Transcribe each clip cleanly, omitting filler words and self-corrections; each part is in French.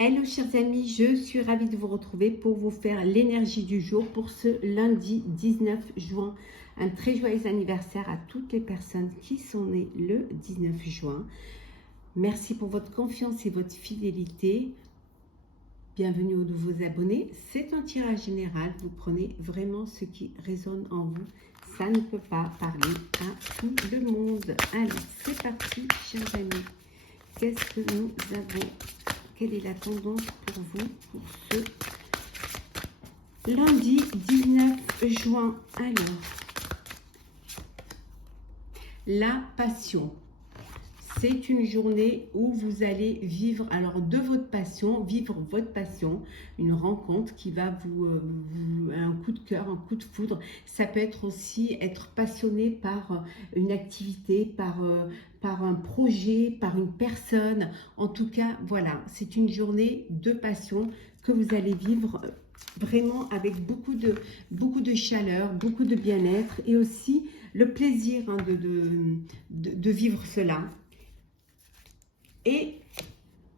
Hello chers amis, je suis ravie de vous retrouver pour vous faire l'énergie du jour pour ce lundi 19 juin. Un très joyeux anniversaire à toutes les personnes qui sont nées le 19 juin. Merci pour votre confiance et votre fidélité. Bienvenue aux nouveaux abonnés. C'est un tirage général. Vous prenez vraiment ce qui résonne en vous. Ça ne peut pas parler à tout le monde. Allez, c'est parti chers amis. Qu'est-ce que nous avons ? Quelle est la tendance pour vous pour ce lundi 19 juin? Alors, la passion. C'est une journée où vous allez vivre, alors de votre passion, vivre votre passion, une rencontre qui va un coup de cœur, un coup de foudre. Ça peut être aussi être passionné par une activité, par un projet, par une personne. En tout cas, voilà, c'est une journée de passion que vous allez vivre vraiment avec beaucoup de chaleur, beaucoup de bien-être et aussi le plaisir de vivre cela. Et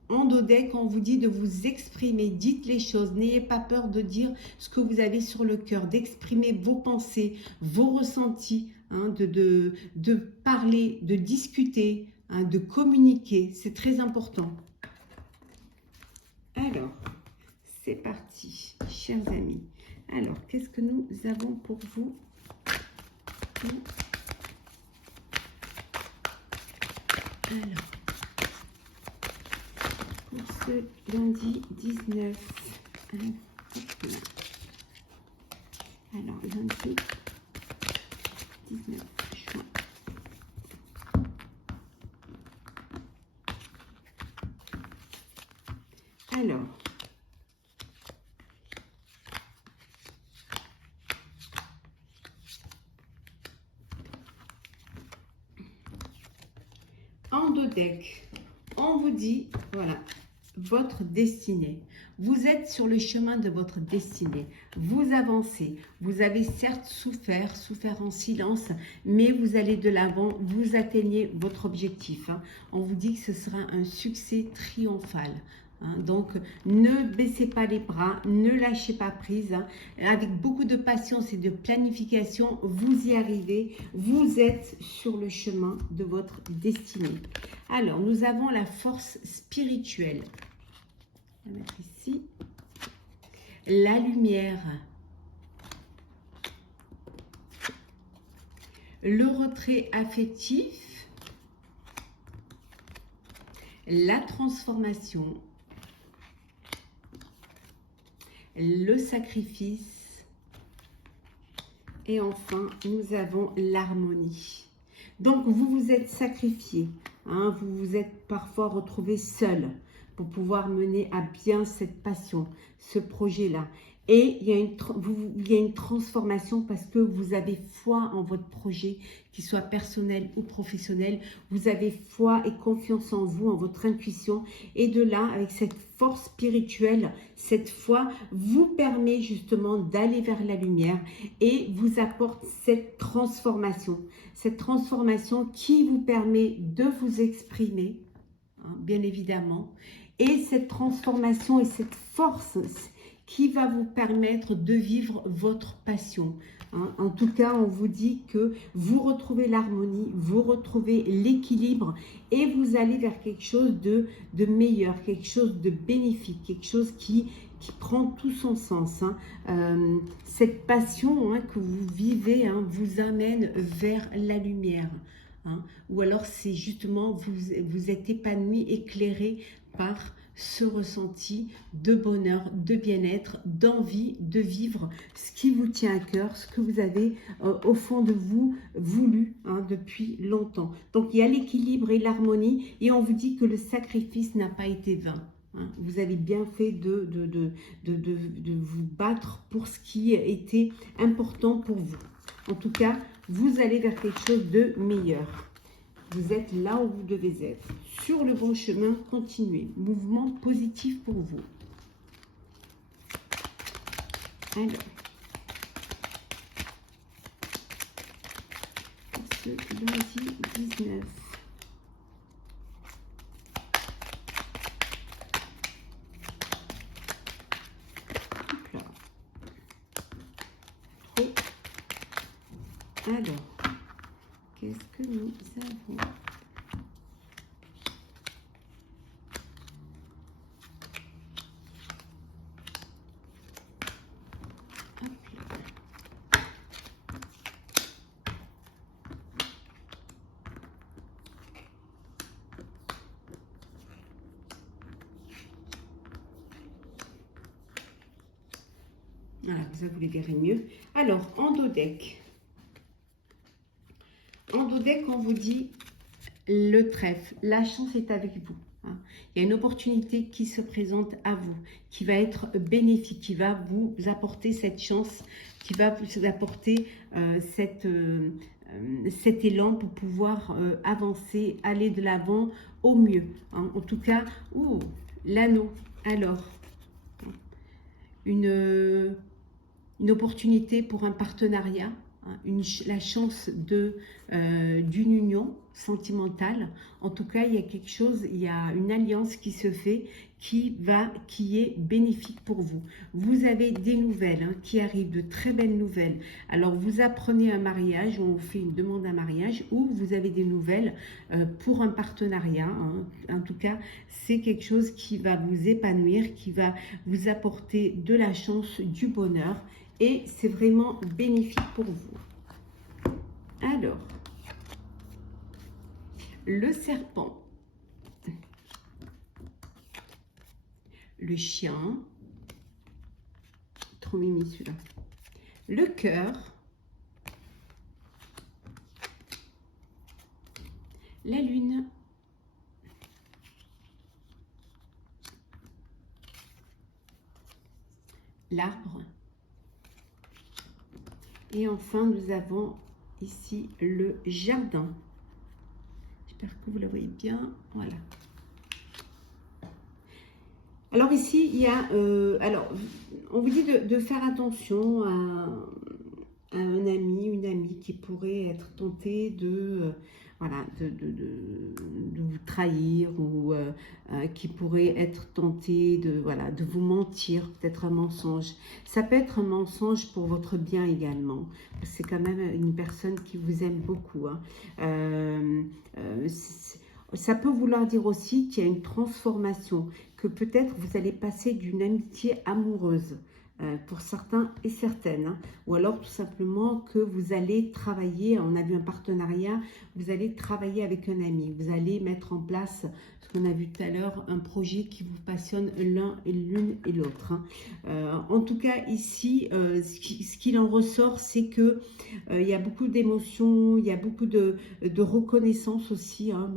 en dos deck, on vous dit de vous exprimer, dites les choses, n'ayez pas peur de dire ce que vous avez sur le cœur, d'exprimer vos pensées, vos ressentis, hein, de parler, de discuter, hein, de communiquer, c'est très important. Alors, c'est parti, chers amis. Alors, qu'est-ce que nous avons pour vous? Alors, pour ce lundi 19. Alors, lundi 19 juin. Alors, en dos deck, on vous dit, voilà, votre destinée. Vous êtes sur le chemin de votre destinée. Vous avancez. Vous avez certes souffert en silence, mais vous allez de l'avant, vous atteignez votre objectif. Hein. On vous dit que ce sera un succès triomphal. Hein. Donc, ne baissez pas les bras, ne lâchez pas prise. Hein. Avec beaucoup de patience et de planification, vous y arrivez. Vous êtes sur le chemin de votre destinée. Alors, nous avons la force spirituelle. On va mettre ici. La lumière. Le retrait affectif. La transformation. Le sacrifice. Et enfin, nous avons l'harmonie. Donc, vous vous êtes sacrifié. Hein, vous vous êtes parfois retrouvé seul pour pouvoir mener à bien cette passion, ce projet-là. Et il y a une transformation parce que vous avez foi en votre projet, qu'il soit personnel ou professionnel. Vous avez foi et confiance en vous, en votre intuition. Et de là, avec cette force spirituelle, cette foi vous permet justement d'aller vers la lumière et vous apporte cette transformation. Cette transformation qui vous permet de vous exprimer, hein, bien évidemment. Et cette transformation et cette force qui va vous permettre de vivre votre passion. Hein. En tout cas, on vous dit que vous retrouvez l'harmonie, vous retrouvez l'équilibre et vous allez vers quelque chose de meilleur, quelque chose de bénéfique, quelque chose qui prend tout son sens. Hein. Cette passion, hein, que vous vivez, hein, vous amène vers la lumière. Hein. Ou alors c'est justement, vous êtes épanoui, éclairé par ce ressenti de bonheur, de bien-être, d'envie de vivre ce qui vous tient à cœur, ce que vous avez au fond de vous voulu, hein, depuis longtemps. Donc il y a l'équilibre et l'harmonie et on vous dit que le sacrifice n'a pas été vain. Hein. Vous avez bien fait de vous battre pour ce qui était important pour vous. En tout cas, vous allez vers quelque chose de meilleur. Vous êtes là où vous devez être. Sur le bon chemin, continuez. Mouvement positif pour vous. Alors, pour ce lundi 19. Alors, qu'est-ce que nous avons? Voilà, vous les verrez mieux. Alors, en dos deck. En dos deck, on vous dit le trèfle. La chance est avec vous. Hein. Il y a une opportunité qui se présente à vous, qui va être bénéfique, qui va vous apporter cette chance, qui va vous apporter cet élan pour pouvoir avancer, aller de l'avant au mieux. Hein. En tout cas, l'anneau. Alors, une opportunité pour un partenariat, hein, la chance d'une union sentimentale. En tout cas, il y a quelque chose, il y a une alliance qui se fait qui est bénéfique pour vous. Vous avez des nouvelles hein, qui arrivent, de très belles nouvelles. Alors, vous apprenez un mariage, on vous fait une demande à mariage, ou vous avez des nouvelles pour un partenariat. Hein. En tout cas, c'est quelque chose qui va vous épanouir, qui va vous apporter de la chance, du bonheur. Et c'est vraiment bénéfique pour vous. Alors, le serpent, le chien, trop mimi celui-là, le cœur, la lune, l'arbre, et enfin nous avons ici le jardin. J'espère que vous le voyez bien. Voilà. Alors ici, il y a... alors, on vous dit de faire attention à un ami, une amie qui pourrait être tenté de... voilà, de vous trahir ou qui pourrait être tenté de vous mentir, peut-être un mensonge. Ça peut être un mensonge pour votre bien également. C'est quand même une personne qui vous aime beaucoup. Hein. Ça peut vouloir dire aussi qu'il y a une transformation, que peut-être vous allez passer d'une amitié amoureuse pour certains et certaines, hein, ou alors tout simplement que vous allez travailler, on a vu un partenariat, vous allez travailler avec un ami, vous allez mettre en place ce qu'on a vu tout à l'heure, un projet qui vous passionne l'une et l'autre. Hein. En tout cas ici, ce qu'il en ressort, c'est que il y a beaucoup d'émotions, il y a beaucoup de reconnaissance aussi hein,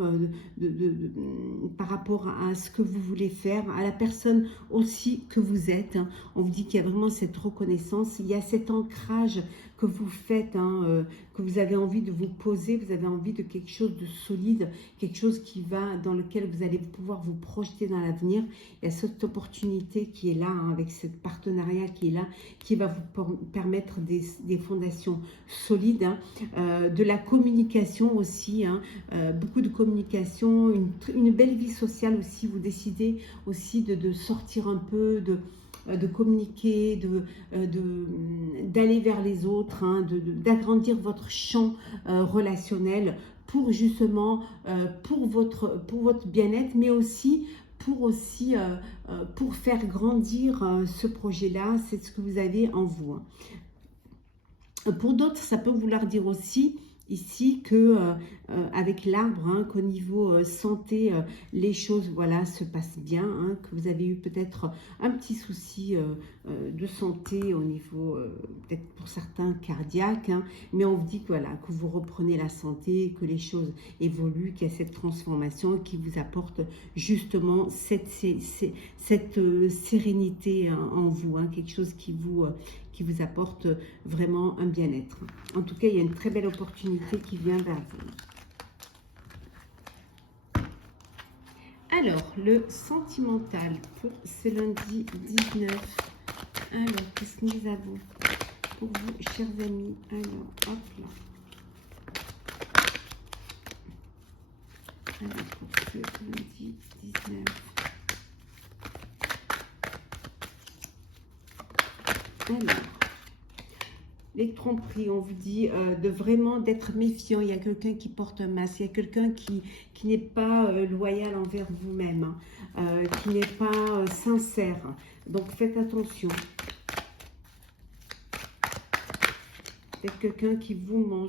par rapport à ce que vous voulez faire, à la personne aussi que vous êtes. Hein. On vous dit qu'il y a vraiment cette reconnaissance, il y a cet ancrage que vous faites, hein, que vous avez envie de vous poser, vous avez envie de quelque chose de solide, quelque chose dans lequel vous allez pouvoir vous projeter dans l'avenir. Il y a cette opportunité qui est là, hein, avec ce partenariat qui est là, qui va vous permettre des fondations solides, hein, de la communication aussi, hein, beaucoup de communication, une belle vie sociale aussi, vous décidez aussi de sortir un peu, de communiquer, d'aller vers les autres, hein, d'agrandir votre champ relationnel pour justement, pour votre bien-être, mais aussi pour faire grandir ce projet-là, c'est ce que vous avez en vous. Hein. Pour d'autres, ça peut vouloir dire aussi ici que avec l'arbre, hein, qu'au niveau santé, les choses voilà, se passent bien, hein, que vous avez eu peut-être un petit souci de santé au niveau, peut-être pour certains cardiaque, hein, mais on vous dit que, voilà, que vous reprenez la santé, que les choses évoluent, qu'il y a cette transformation qui vous apporte justement cette sérénité hein, en vous, hein, quelque chose qui vous apporte vraiment un bien-être. En tout cas, il y a une très belle opportunité qui vient vers vous. Alors, le sentimental pour ce lundi 19. Alors, qu'est-ce que nous avons pour vous, chers amis? Alors, hop là. Alors, pour ce lundi 19. Alors, Les tromperies, on vous dit de vraiment d'être méfiant. Il y a quelqu'un qui porte un masque, il y a quelqu'un qui n'est pas loyal envers vous-même, hein, qui n'est pas sincère. Donc faites attention. Peut-être quelqu'un qui vous ment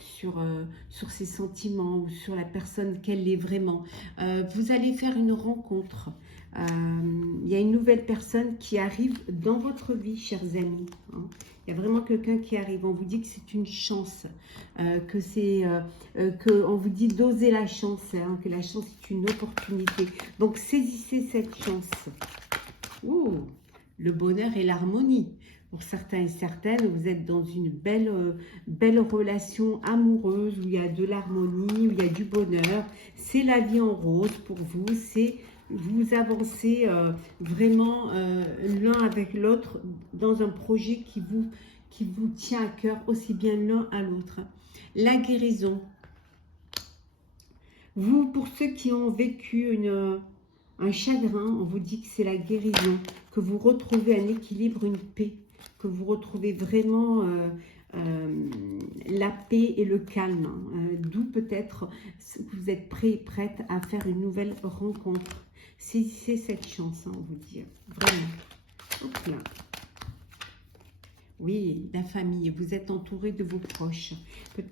sur ses sentiments ou sur la personne qu'elle est vraiment. Vous allez faire une rencontre. Il y a une nouvelle personne qui arrive dans votre vie, chers amis. Hein. Il y a vraiment quelqu'un qui arrive. On vous dit que c'est une chance, on vous dit d'oser la chance, hein, que la chance est une opportunité. Donc saisissez cette chance. Ouh, le bonheur et l'harmonie. Pour certains et certaines, vous êtes dans une belle relation amoureuse où il y a de l'harmonie, où il y a du bonheur. C'est la vie en rose pour vous. C'est vous avancez vraiment l'un avec l'autre dans un projet qui vous tient à cœur aussi bien l'un à l'autre. La guérison. Vous, pour ceux qui ont vécu un chagrin, on vous dit que c'est la guérison, que vous retrouvez un équilibre, une paix, que vous retrouvez vraiment la paix et le calme, hein, d'où peut-être vous êtes prêt et prête à faire une nouvelle rencontre. Saisissez cette chance, hein, on vous dit, vraiment. Hop là. Oui, la famille, vous êtes entouré de vos proches.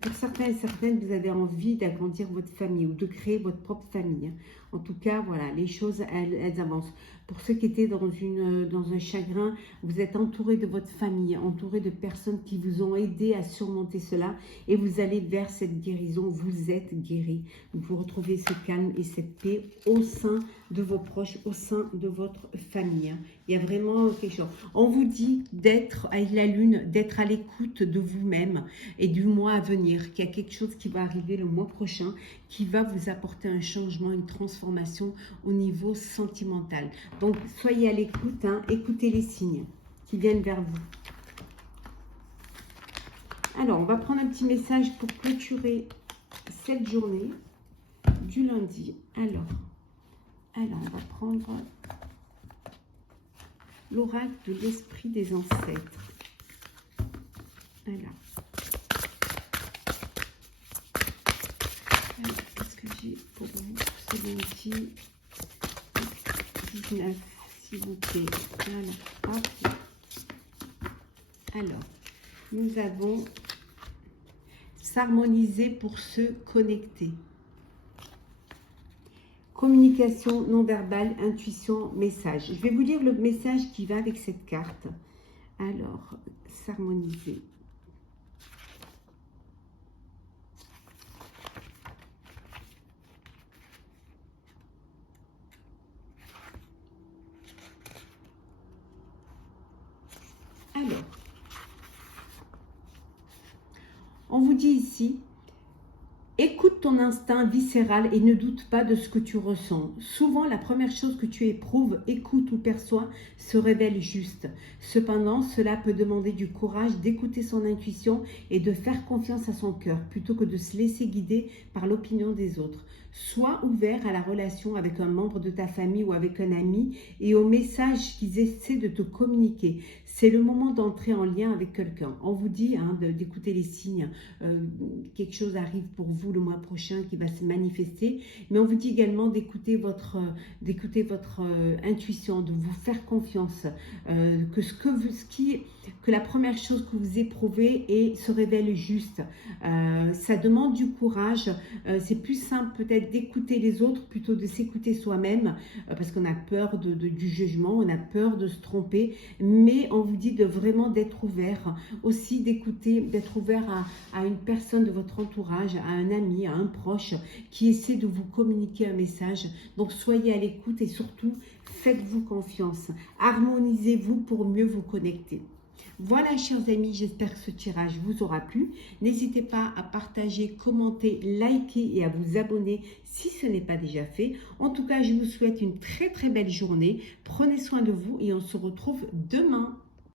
Pour certains et certaines, vous avez envie d'agrandir votre famille ou de créer votre propre famille. En tout cas, voilà, les choses, elles avancent. Pour ceux qui étaient dans un chagrin, vous êtes entouré de votre famille, entouré de personnes qui vous ont aidé à surmonter cela et vous allez vers cette guérison, vous êtes guéri. Vous retrouvez ce calme et cette paix au sein de vos proches, au sein de votre famille. Il y a vraiment quelque chose. On vous dit d'être avec la lune, d'être à l'écoute de vous-même et du mois à venir, qu'il y a quelque chose qui va arriver le mois prochain, qui va vous apporter un changement, une transformation au niveau sentimental. Donc, soyez à l'écoute, hein, écoutez les signes qui viennent vers vous. Alors, on va prendre un petit message pour clôturer cette journée du lundi. Alors on va prendre l'oracle de l'esprit des ancêtres. Alors, qu'est-ce que j'ai pour vous ce lundi 19, s'il vous plaît. Voilà. Hop. Alors, nous avons s'harmoniser pour se connecter. Communication non verbale, intuition, message. Je vais vous lire le message qui va avec cette carte. Alors, s'harmoniser. Alors, on vous dit ici, écoute ton instinct viscéral et ne doute pas de ce que tu ressens. Souvent, la première chose que tu éprouves, écoutes ou perçois se révèle juste. Cependant, cela peut demander du courage d'écouter son intuition et de faire confiance à son cœur plutôt que de se laisser guider par l'opinion des autres. Sois ouvert à la relation avec un membre de ta famille ou avec un ami et aux messages qu'ils essaient de te communiquer. C'est le moment d'entrer en lien avec quelqu'un. On vous dit d'écouter les signes. Quelque chose arrive pour vous le mois prochain qui va se manifester. Mais on vous dit également d'écouter votre intuition, de vous faire confiance. Que la première chose que vous éprouvez se révèle juste. Ça demande du courage. C'est plus simple peut-être d'écouter les autres plutôt de s'écouter soi-même parce qu'on a peur du jugement, on a peur de se tromper. Mais on vous dit d'être ouvert, aussi d'écouter, d'être ouvert à une personne de votre entourage, à un ami, à un proche qui essaie de vous communiquer un message. Donc soyez à l'écoute et surtout faites-vous confiance. Harmonisez-vous pour mieux vous connecter. Voilà, chers amis, j'espère que ce tirage vous aura plu. N'hésitez pas à partager, commenter, liker et à vous abonner si ce n'est pas déjà fait. En tout cas, je vous souhaite une très très belle journée. Prenez soin de vous et on se retrouve demain.